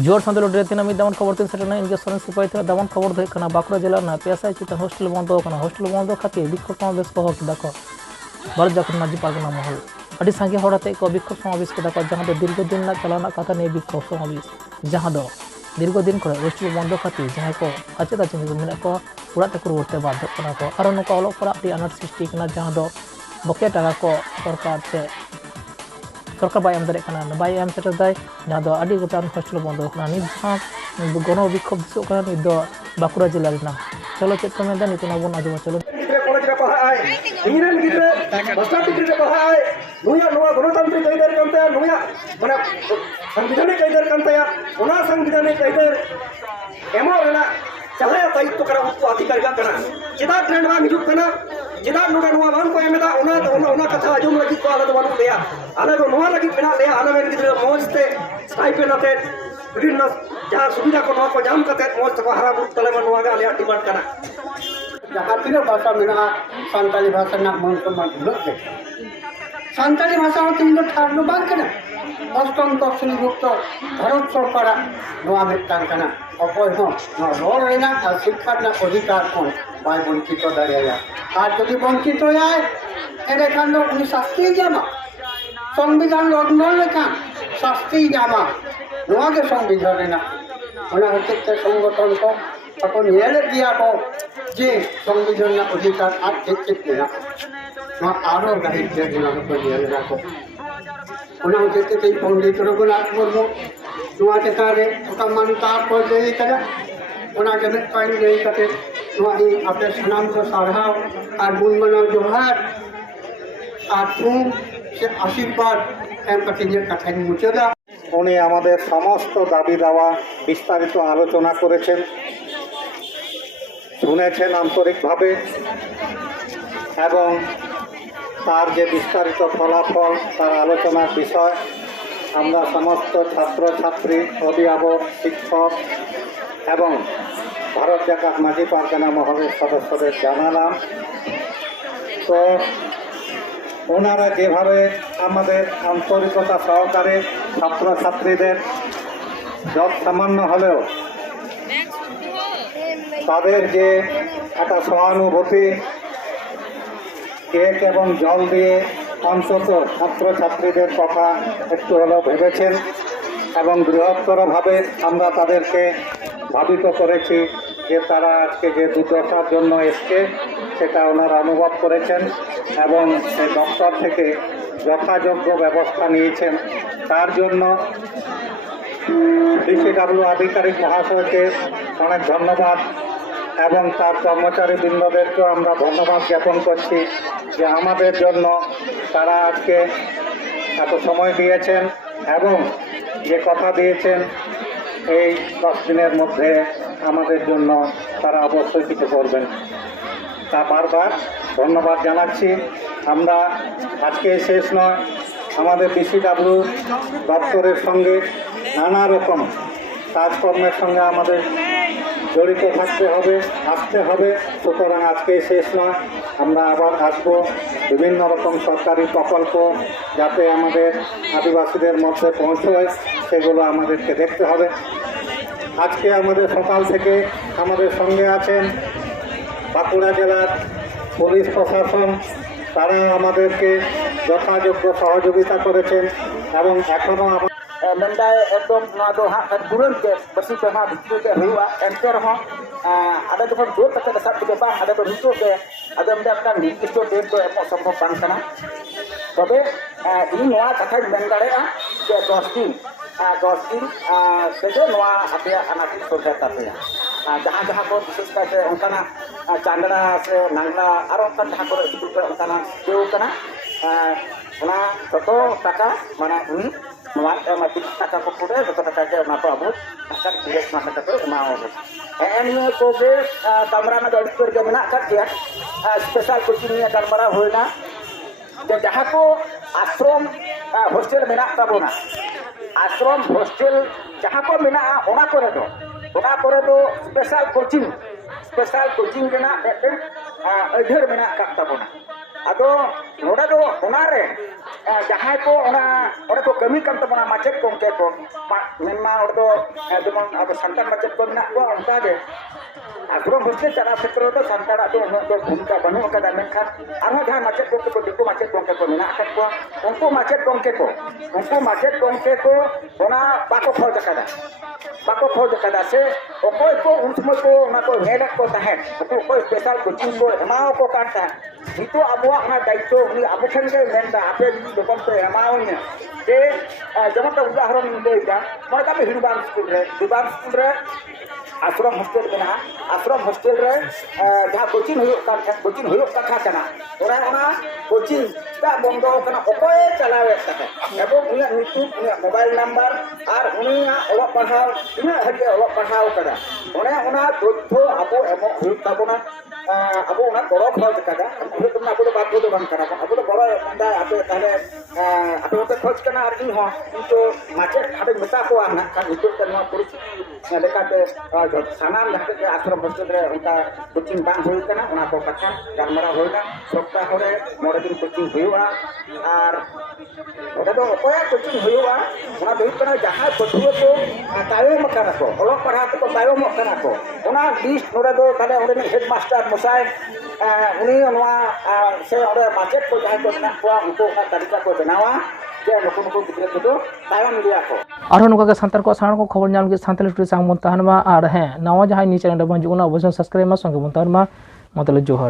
जोर साथ लड़े तीन दामन खबर तीन सेटना इनके सरन सिपाही दामन खबर दो बांकुड़ा जिला पेसाई चिता हॉस्टेल बंद हॉस्टेल बंद खातिर विक्षोभ समावेश को हक भारत झारखंड माझी पारगना महल अभी सांगे हड़ते को विक्षोभ समावेश के जहाँ दीर्घदिन चलाना कथा नहीं विक्षोभ समावेश जहाँ दीर्घदिन को हॉस्टेल बंद खातिर जहाँ को आचेद आचेद मेना को उड़ा तक रुआते बाध्य को और नौका ऑलोग पढ़ा अनाट सृष्टि जहाँ बके टाका को सरकार से सरकार बाय एम दाड़े बाय एम सेटर दाय जहाँ अभी गोटान हॉस्टेल बंद नित जहाँ गण विक्षोभ दिसों नित बांकुड़ा जिला चलो चेक को मेदा नित बन आजमा चलो कॉलेज रे पढ़ाए इंजीनियरिंग गिद्रे मास्टर डिग्री रे पढ़ाए नुया नोआ गणतांत्रिक आइदार कानता नुया माने संविधानिक आइदार कानता ओना संविधानिक आइदार एमो रेना चलाया दायित्व करा उनको अधिकारी का करना चिदा ट्रेंड में हिजुक करना चिदा नोडा नोआ बान को एमेदा ओना कथा आजम लगी को आला दो बानु लेया आला दो नोआ लगी बिना लेया आला मेन गिद्रे मौजते स्टाइपेंड आते विभिन्न जहाँ सुविधा को नोआ को जाम करते मौज को हरा बुत तले में नोआ का आलिया डिमांड करना जहाँ तीन भाषा मेरा सानताली भाषा ना मन सम्मान लगे सानताली भाषा में तीन ठार लो बात करना अष्टम तक युक्त भारत सरकार नोआ मिटान करना अपोय हो ना रोल रेना और शिक्षा ना अधिकार को बाय वंचित दाड़िया और यदि वंचित हो जाए एडे खान दो उनी शास्त्री जामा संविधान लग्न लेखान शास्त्री जामा नोआ के संविधान रेना ओना होते संगठन को अपन ये दिया को जे संविधान अधिकार आज चेक लेना ना आरो गाड़ी जे दिना को ये रखो ओना होते ते पंडित रघुनाथ मुर्मू नोआ के तारे ओका मानता को दे करा ओना के में पानी दे कते नोआ ही अपने सनाम को साराव और गुण मना जोहार और तुम से आशीर्वाद एम कटिंग कथा मुचदा उनी आमादेर समस्त दाबी दावा विस्तारित आलोचना करेছেন শুনেছেন আন্তরিকভাবে এবং তার যে বিস্তারিত ফলাফল তার আলোচনার বিষয় আমরা সমস্ত ছাত্রছাত্রী অভিভাবক শিক্ষক এবং ভারত জাকাত মাঝি পারগানা মহলের সদস্যদের জানালাম। তো ওনারা যেভাবে আমাদের আন্তরিকতা সহকারে ছাত্রছাত্রীদের যত সামান্য হলেও তাদের যে একটা সহানুভূতি কেক এবং জল দিয়ে অন্তত ছাত্রছাত্রীদের কথা একটু হলেও ভেবেছেন এবং বৃহত্তরভাবে আমরা তাদেরকে ভাবিত করেছি যে তারা আজকে যে দুর্দশার জন্য এসছে সেটা ওনারা অনুভব করেছেন এবং সেই দপ্তর থেকে যথাযোগ্য ব্যবস্থা নিয়েছেন। তার জন্য ডিসিডব্লিউ আধিকারিক মহাশয়কে অনেক ধন্যবাদ এবং তার কর্মচারীবৃন্দদেরকেও আমরা ধন্যবাদ জ্ঞাপন করছি যে আমাদের জন্য তারা আজকে এত সময় দিয়েছেন এবং যে কথা দিয়েছেন এই 10 দিনের মধ্যে আমাদের জন্য তারা অবশ্যই কিছু করবেন, তা বারবার ধন্যবাদ জানাচ্ছি। আমরা আজকে শেষ নয়, আমাদের ডিসিডব্লিউ দপ্তরের সঙ্গে নানা রকম কাজকর্মের সঙ্গে আমাদের জড়িত থাকতে হবে, আসতে হবে। সুতরাং আজকেই শেষ নয়, আমরা আবার আসবো। বিভিন্ন রকম সরকারি প্রকল্প যাতে আমাদের আদিবাসীদের মধ্যে পৌঁছয় সেগুলো আমাদেরকে দেখতে হবে। আজকে আমাদের সকাল থেকে আমাদের সঙ্গে আছেন বাঁকুড়া জেলার পুলিশ প্রশাসন, তারা আমাদেরকে যথাযোগ্য সহযোগিতা করেছেন এবং এখনও menday एकदम ना दो हां बुरन के बसी पे हां भितु के हुआ एंटर हां ada जखन दो तक साथ के बा ada तो भितु के ada मिटा निर्दिष्ट डेट तो एमो संभव बांग कना तबे इन नोआ कथा मेन दाड़ेआ जे 10 दिन से जो नोआ आपे अनाथी सरकार तापया जहां जहां को विशेष करके उनकाना चांदड़ा से नांगला और उनका जहां को स्कूल पे उनकाना जो कना ओना तो टाका माने नोआ माटी टाका को पुरे तो टाका के ना तो अब टाका दिलेस ना टाका तो ना हो एम को के कमरा में जड़ी कर के मेना कर दिया स्पेशल कोचिंग में कमरा होइना जे जहां को आश्रम हॉस्टल मेना ताबोना आश्रम हॉस्टल जहां को मेना ओना करे तो स्पेशल कोचिंग मेना अधर मेना का ताबोना ᱟᱫᱚ ᱱᱚᱰᱮ ᱫᱚ ᱚᱱᱟᱨᱮ ᱡᱟᱦᱟᱸᱭ ᱠᱚ ᱚᱸᱰᱮ ᱠᱚ ᱠᱟᱹᱢᱤ ᱠᱟᱱ ᱛᱟᱵᱚᱱᱟ ᱢᱟᱪᱮᱫ ᱜᱚᱢᱠᱮ ᱠᱚ ᱢᱮᱱᱢᱟ ᱚᱸᱰᱮ ᱫᱚ ᱡᱮᱢᱚᱱ ᱟᱵᱚ ᱥᱟᱱᱛᱟᱲ ᱢᱟᱪᱮᱫ ᱠᱚ ᱢᱮᱱᱟᱜ ᱠᱚᱣᱟ ᱚᱱᱠᱟᱜᱮ ᱟᱥᱨᱚᱢ ᱦᱳᱥᱴᱮᱞ ᱪᱟᱞᱟᱣ ᱠᱷᱮᱛᱨᱮ ᱨᱮᱫᱚ ᱥᱟᱱᱛᱟᱲᱟᱜ ᱫᱚ ᱩᱱᱟᱹᱜ ᱫᱚ ᱵᱷूᱢᱤᱠᱟ ᱵᱟᱹᱱᱩᱜ ᱟᱠᱟᱫᱟ ᱢᱮᱱᱠᱷᱟᱱ ᱟᱨᱦᱚᱸ ᱡᱟᱦᱟᱸᱭ ᱢᱟᱪᱮᱫ ᱜᱚᱢᱠᱮ ᱠᱚ ᱫᱤᱠᱩ ᱢᱟᱪᱮᱫ ᱜᱚᱢᱠᱮ ᱠᱚ ᱢᱮᱱᱟᱜ ᱟᱠᱟᱫ ᱠᱚᱣᱟ ᱩᱱᱠᱩ ᱢᱟᱪᱮᱫ ᱜᱚᱢᱠᱮ ᱠᱚ ᱚᱱᱟ ᱵᱟᱠᱚ ᱠᱷᱚᱡ ᱟᱠᱟᱫᱟ ᱥᱮ ᱚᱠᱚᱭ ᱠᱚ ᱩᱱ ᱥᱚᱢᱚᱭ ᱠᱚ ᱚᱱᱟ ᱠᱚ ᱧᱮᱞᱮᱫ ᱠᱚ ᱛᱟᱦᱮᱸᱫ ᱩᱱᱠᱩ ᱚᱠᱚᱭ ᱥᱯᱮᱥᱟᱞ ᱠᱳᱪᱤᱝ ᱠᱚ ᱮᱢᱟᱣᱟᱠᱚ ᱠᱟᱱ ᱛᱟᱦᱮᱸᱫ ᱱᱤᱛᱚᱜ ᱟᱵᱚᱣᱟᱜ ᱚᱱᱟ ᱫᱟᱭᱤᱛᱛᱚ ᱩᱱᱤ ᱟᱵᱚ ᱴᱷᱮᱱ ᱜᱮ ᱢᱮᱱᱫᱟ ᱟᱯᱮ ᱡᱩᱫᱤ ᱡᱚᱠᱷᱚᱱ ᱯᱮ ᱮᱢᱟᱣᱟᱹᱧᱟ ᱡᱮ যেমন একটা উদাহরণ লইটা মনে করি হিড়বান স্কুল রে আশ্রম হোস্টেল মেনা আশ্রম হোস্টেল রে যাহা কোচিং ᱦᱩᱭᱩᱜ ᱠᱟᱛᱷᱟ ᱠᱟᱱᱟ ᱚᱱᱟ কোচিং টা বন্ধ ᱠᱟᱱᱟ ᱚᱠᱚᱭ ᱪᱟᱞᱟᱣᱮᱫ ᱛᱟᱦᱮᱸ ᱮᱵᱚᱝ ᱩᱱᱤᱭᱟᱜ ᱧᱩᱛᱩᱢ ᱩᱱᱤᱭᱟᱜ ᱢᱳᱵᱟᱭᱤᱞ ᱱᱟᱢᱵᱟᱨ ᱟᱨ ᱩᱱᱤᱭᱟᱜ ᱚᱞᱚᱜ ᱯᱟᱲᱦᱟᱣ ᱛᱤᱱᱟᱹᱜ ᱦᱟᱹᱵᱤᱡ ᱚᱞᱚᱜ ᱯᱟᱲᱦᱟᱣ ᱠᱟᱫᱟ ᱚᱱᱟ ᱛᱚᱛᱛᱷᱚ ᱟᱵᱚ ᱮᱢᱚᱜ ᱦᱩᱭᱩᱜ ᱛᱟᱵᱚᱱᱟ ᱟᱵᱚ ᱚᱱᱟ ᱜᱚᱲᱚ ᱠᱷᱚᱡ ᱠᱟᱫᱟ ᱟᱵᱚ ᱫᱚ ᱵᱟᱫᱽᱫᱷᱚ ᱫᱚ ᱵᱟᱝ ᱠᱟᱱᱟ ᱟᱵᱚ ᱫᱚ ᱜᱚᱲᱚ ᱮᱢᱫᱟ ᱟᱯᱮ ᱛᱟᱦᱞᱮ ᱟᱯᱮ ᱦᱚᱸᱯᱮ ᱠᱷᱚᱡ ᱠᱟᱱᱟ ᱟᱨ ᱤᱧ ᱦᱚᱸ ᱠᱤᱱᱛᱩ ᱢᱟᱪᱮᱫ ᱦᱟᱵᱮᱧ ᱢᱮᱛᱟ ᱠᱚᱣᱟ ᱱᱟᱜ ᱠᱷᱟᱱ ᱱᱤᱛᱚᱜ ᱛᱮ ᱱᱚᱣᱟ ᱯᱚᱨᱤᱥᱛᱷᱤᱛᱤ ᱞᱮᱠᱟᱛᱮ ᱥᱟᱱᱟᱢ ᱡᱟᱦᱟᱸ ᱜᱮ ᱟᱥᱨᱚᱢ ᱦᱳᱥᱴᱮᱞ ᱨᱮ ᱚᱱᱠᱟ ᱠᱳᱪᱤᱝ ᱵᱟᱝ ᱦᱩᱭ ᱠᱟᱱᱟ ᱚᱱᱟ ᱠᱚ ᱠᱟᱛᱷᱟ ᱜᱟᱞᱢᱟᱨᱟᱣ ᱦᱩᱭᱱᱟ ᱥᱚᱯᱛᱟᱦᱚ ᱨᱮ 9 ᱫᱤᱱ ᱠᱳᱪᱤᱝ ᱦᱩᱭᱩᱜᱼᱟ ᱟᱨ ᱚᱸᱰᱮ ᱫᱚ ᱚᱠᱚᱭᱟᱜ ᱠᱳᱪᱤᱝ ᱦᱩᱭᱩᱜᱼᱟ ᱚᱱᱟ ᱫᱚ ᱦᱩᱭᱩᱜ ᱠᱟᱱᱟ ᱡᱟᱦᱟᱸᱭ ᱯᱟᱹᱴᱷᱩᱣᱟᱹ ᱠᱚ ᱛᱟᱭᱚᱢ ᱟᱠᱟᱱᱟ ᱠᱚ ᱚᱞᱚᱜ ᱯᱟᱲᱦᱟᱣ ᱛᱮᱠᱚ ᱛᱟᱭᱚᱢᱚᱜ ᱠᱟᱱᱟ ᱠᱚ ᱚᱱᱟ ᱞᱤᱥᱴ ᱱᱚᱰᱮ ᱫᱚ ᱛᱟᱦᱞᱮ ᱚᱸᱰᱮᱱᱤᱡ ᱦᱮᱰ ᱢᱟᱥᱴᱟᱨ ᱢᱚশাই উনি ᱱᱚᱣᱟ ᱥᱮ ᱚᱸᱰᱮ ᱢᱟᱪᱮᱫ ᱠᱚ ᱡᱟᱦᱟᱸᱭ ᱠᱚ ᱢᱮᱱᱟᱜ ᱠᱚᱣᱟ ᱩᱱᱠᱩ ᱚᱱᱟ ᱛᱟᱹᱞᱤᱠᱟ ᱠᱚ ᱵᱮᱱᱟᱣᱟ ᱡᱮ ᱱᱩᱠᱩ ᱜᱤᱫᱽᱨᱟᱹ ᱠᱚᱫᱚ ᱛᱟᱭᱚᱢ ᱜᱮᱭᱟ ᱠᱚ ᱟᱨᱦᱚᱸ ᱱᱚᱝᱠᱟ ᱜᱮ ᱥᱟᱱᱛᱟᱲ ᱠᱚ ᱥᱟᱱᱟᱢ ᱠᱚ ᱠᱷᱚᱵᱚᱨ ᱧᱟᱢ ᱞᱟᱹᱜᱤᱫ ᱥᱟᱱᱛᱟᱲᱤ ᱴᱩᱰᱮ ᱥᱟᱝ ᱵᱚᱱ ᱛᱟᱦᱮᱱ ᱢᱟ ᱟᱨ ᱦᱮᱸ ᱱᱟᱣᱟ ᱡᱟᱦᱟᱸᱭ ᱱᱤᱭᱟᱹ ᱪᱮᱱᱮᱞ ᱨᱮ ᱵᱚᱱ ᱦᱤᱡᱩᱜ ᱠᱟᱱᱟ ᱚᱵᱚᱥᱥᱳᱭ ᱥᱟᱵᱥᱠᱨᱟᱭᱤᱵ ᱢᱟ ᱥᱚᱸᱜᱮ ᱵᱚᱱ ᱛᱟᱦᱮᱱ ᱢᱟ ᱢᱟ ᱛᱟᱦᱞᱮ ᱡᱚᱦᱟᱨ